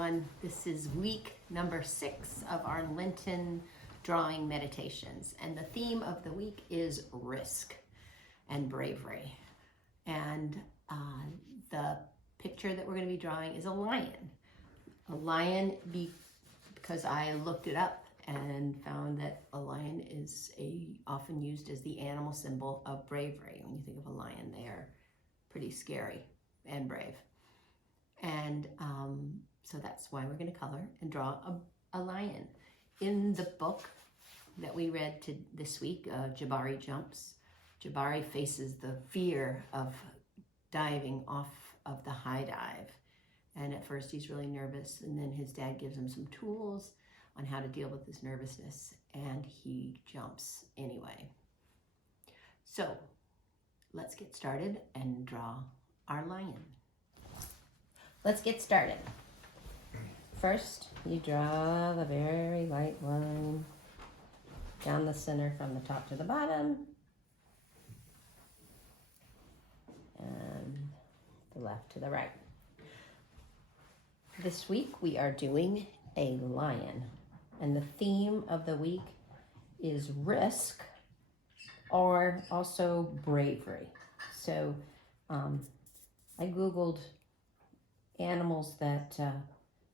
everyone. This is week number 6 of our Lenten drawing meditations. And the theme of the week is risk and bravery. And the picture that we're going to be drawing is a lion. A lion because I looked it up and found that a lion is often used as the animal symbol of bravery. When you think of a lion, they are pretty scary and brave. And so that's why we're going to color and draw a lion. In the book that we read this week, Jabari Jumps, Jabari faces the fear of diving off of the high dive. And at first he's really nervous, and then his dad gives him some tools on how to deal with his nervousness, and he jumps anyway. So let's get started and draw our lion. Let's get started. First, you draw the very light line down the center from the top to the bottom, and the left to the right. This week we are doing a lion, and the theme of the week is risk or also bravery. So I Googled animals that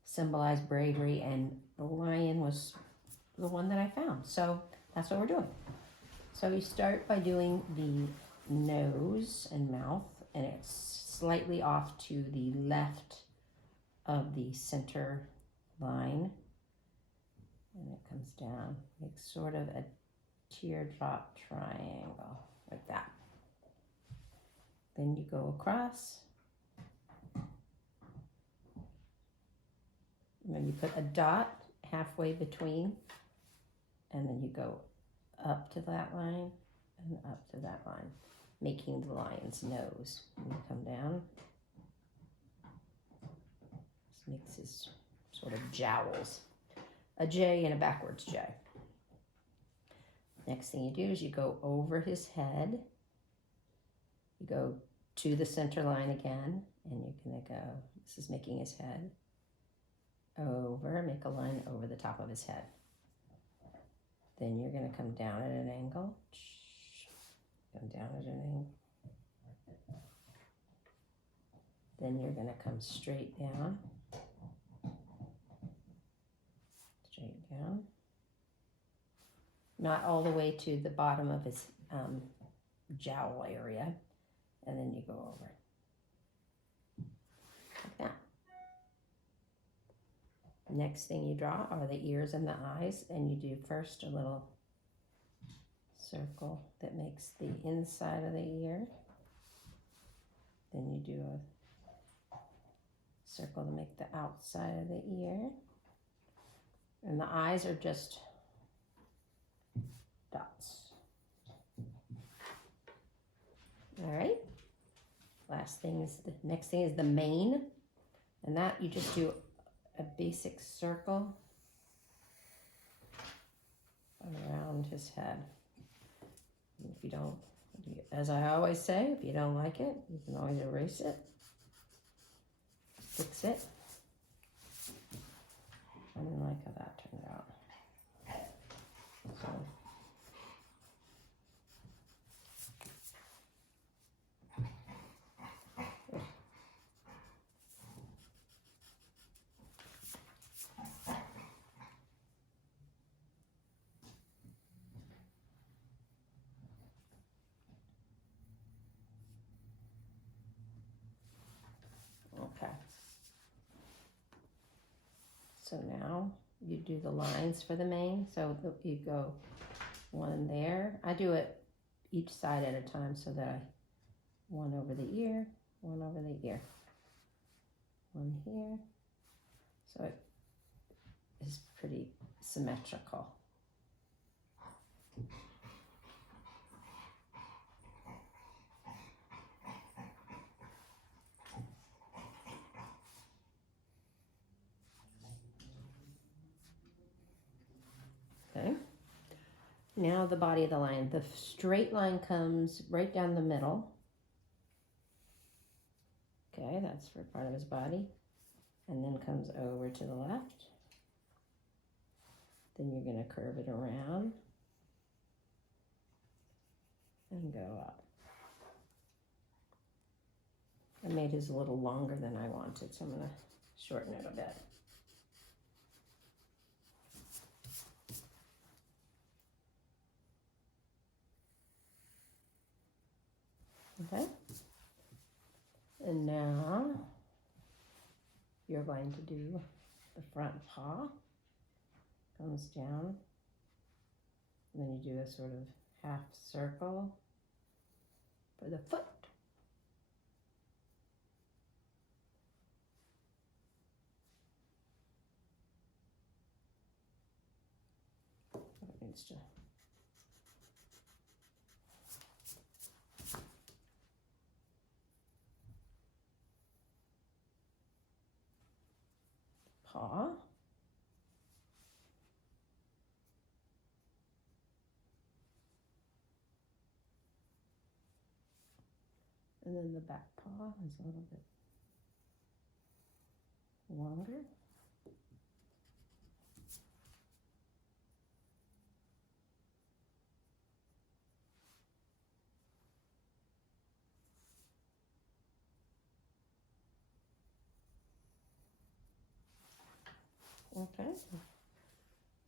symbolize bravery, and the lion was the one that I found. So that's what we're doing. So we start by doing the nose and mouth, and it's slightly off to the left of the center line, and it comes down, makes sort of a teardrop triangle like that. Then you go across, and then you put a dot halfway between, and then you go up to that line and up to that line, making the lion's nose. And you come down. This makes his sort of jowls. A J and a backwards J. Next thing you do is you go over his head. You go to the center line again, and you're gonna go, this is making his head over, make a line over the top of his head. Then you're gonna come down at an angle, come down at an angle. Then you're gonna come straight down, not all the way to the bottom of his jowl area, and then you go over like that. Next thing you draw are the ears and the eyes, and you do first a little circle that makes the inside of the ear. Then you do a circle to make the outside of the ear. And the eyes are just dots. All right. Next thing is the mane, and that you just do a basic circle around his head. And if you don't, as I always say, if you don't like it, you can always erase it, fix it. I didn't like how that turned out. So, okay. So now you do the lines for the mane. So you go one there. I do it each side at a time so that one over the ear, one over the ear, one here. So it is pretty symmetrical. Okay. Now the body of the lion. The straight line comes right down the middle. Okay, that's for part of his body. and then comes over to the left. Then you're going to curve it around and go up. I made his a little longer than I wanted, so I'm going to shorten it a bit. Okay. And now you're going to do the front paw. Comes down. And then you do a sort of half circle for the foot. It needs to paw. And then the back paw is a little bit longer. Okay.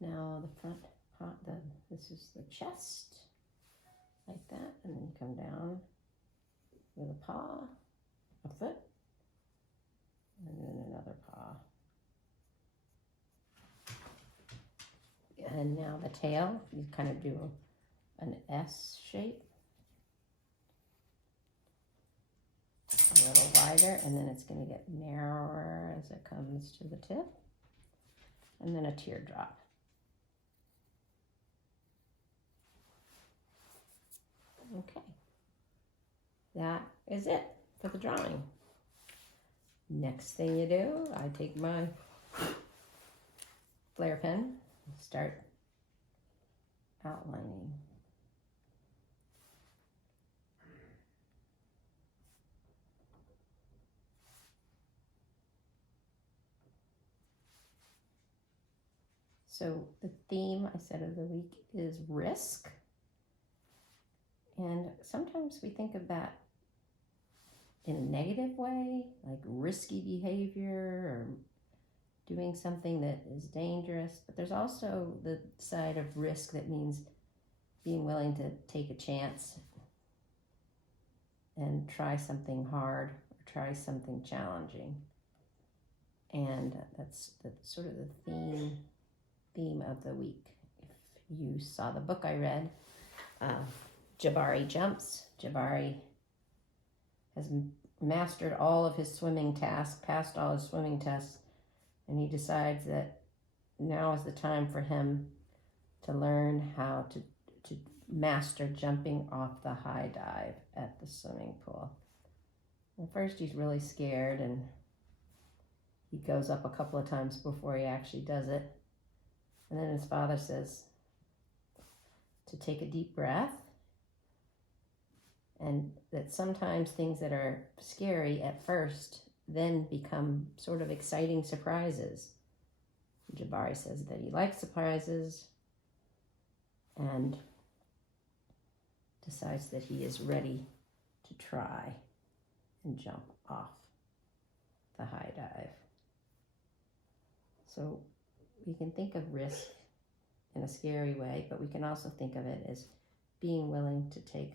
Now the front paw, this is the chest, like that, and then you come down with a paw, a foot, and then another paw. And now the tail, you kind of do an S shape. A little wider, and then it's going to get narrower as it comes to the tip. And then a teardrop. Okay. That is it for the drawing. Next thing you do, I take my Flair pen and start outlining. So the theme, I said, of the week is risk. And sometimes we think of that in a negative way, like risky behavior or doing something that is dangerous. But there's also the side of risk that means being willing to take a chance and try something hard or try something challenging. And that's sort of the theme of the week. If you saw the book I read, Jabari Jumps. Jabari has mastered all of his swimming tasks, passed all his swimming tests, and he decides that now is the time for him to learn how to master jumping off the high dive at the swimming pool. At first he's really scared, and he goes up a couple of times before he actually does it. And then his father says to take a deep breath, and that sometimes things that are scary at first then become sort of exciting surprises. Jabari says that he likes surprises and decides that he is ready to try and jump off the high dive. So we can think of risk in a scary way, but we can also think of it as being willing to take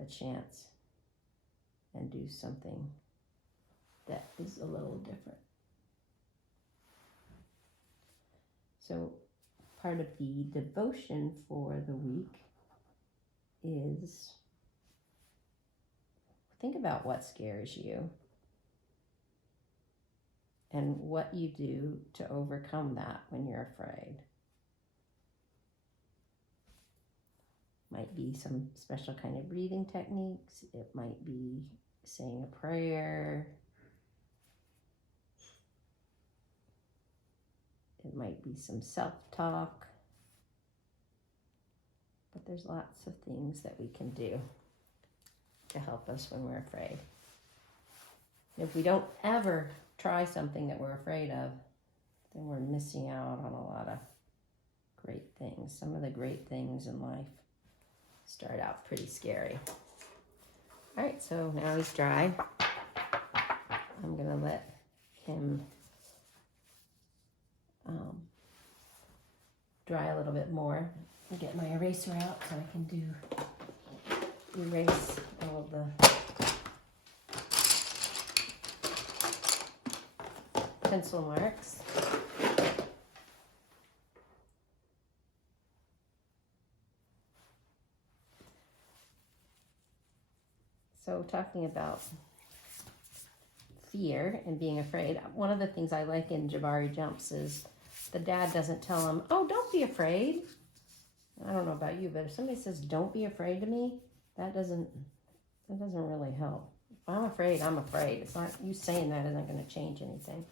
a chance and do something that is a little different. So part of the devotion for the week is think about what scares you and what you do to overcome that when you're afraid. Might be some special kind of breathing techniques. It might be saying a prayer. It might be some self-talk. But there's lots of things that we can do to help us when we're afraid. If we don't ever try something that we're afraid of, then we're missing out on a lot of great things. Some of the great things in life start out pretty scary. All right, so now he's dry. I'm gonna let him dry a little bit more. I'll get my eraser out so I can erase all of the pencil marks. So talking about fear and being afraid, one of the things I like in Jabari Jumps is the dad doesn't tell him, oh, don't be afraid. I don't know about you, but if somebody says, don't be afraid to me, that doesn't really help. If I'm afraid, I'm afraid. It's not, you saying that isn't going to change anything.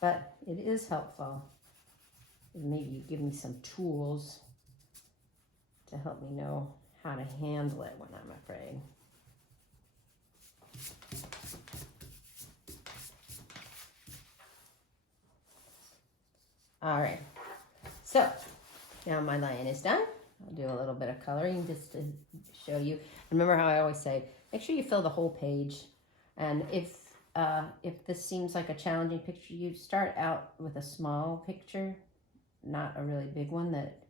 But it is helpful. Maybe you give me some tools to help me know how to handle it when I'm afraid. All right, so now my lion is done. I'll do a little bit of coloring just to show you. Remember how I always say, make sure you fill the whole page. And if this seems like a challenging picture, you start out with a small picture, not a really big one. That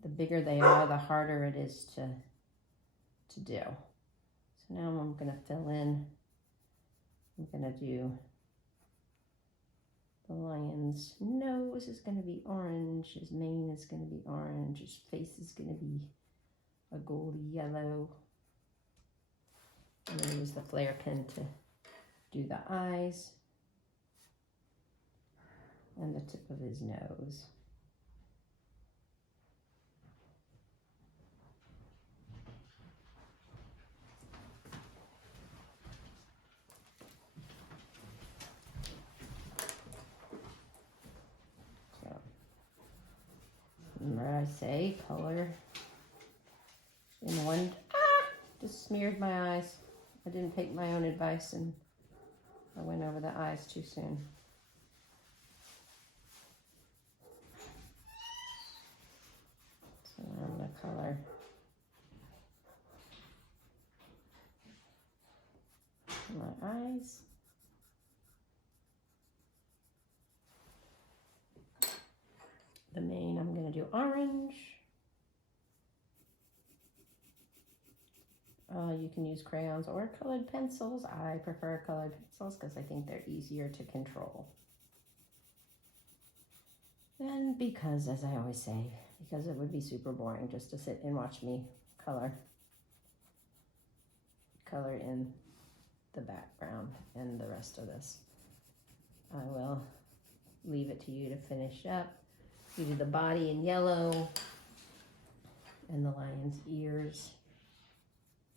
the bigger they are, the harder it is to do. So now I'm going to fill in. I'm going to do the lion's nose is going to be orange. His mane is going to be orange. His face is going to be a goldy yellow. I'm going to use the flare pen to do the eyes and the tip of his nose. Remember I say color in one. Just smeared my eyes. I didn't take my own advice and I went over the eyes too soon. So I'm going to color my eyes. The mane, I'm going to do orange. You can use crayons or colored pencils. I prefer colored pencils because I think they're easier to control. And because, as I always say, because it would be super boring just to sit and watch me color in the background and the rest of this. I will leave it to you to finish up. You do the body in yellow and the lion's ears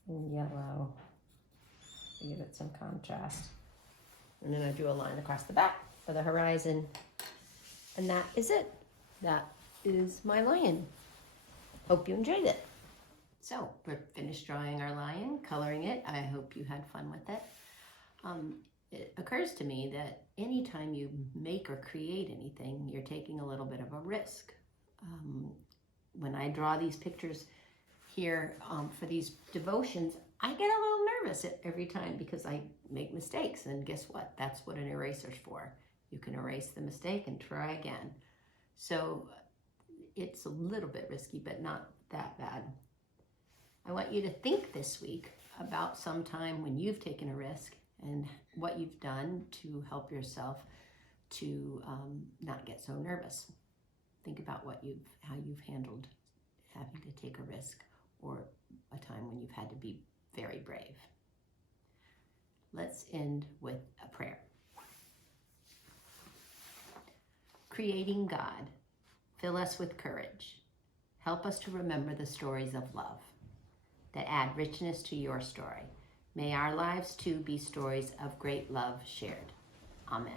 in yellow to give it some contrast. And then I drew a line across the back for the horizon. And that is it. That is my lion. Hope you enjoyed it. So we're finished drawing our lion, coloring it. I hope you had fun with it. It occurs to me that anytime you make or create anything, you're taking a little bit of a risk. When I draw these pictures here for these devotions, I get a little nervous every time because I make mistakes. And guess what? That's what an eraser's for. You can erase the mistake and try again. So it's a little bit risky, but not that bad. I want you to think this week about some time when you've taken a risk and what you've done to help yourself to not get so nervous. Think about how you've handled having to take a risk or a time when you've had to be very brave. Let's end with a prayer. Creating God, fill us with courage. Help us to remember the stories of love that add richness to your story. May our lives too be stories of great love shared. Amen.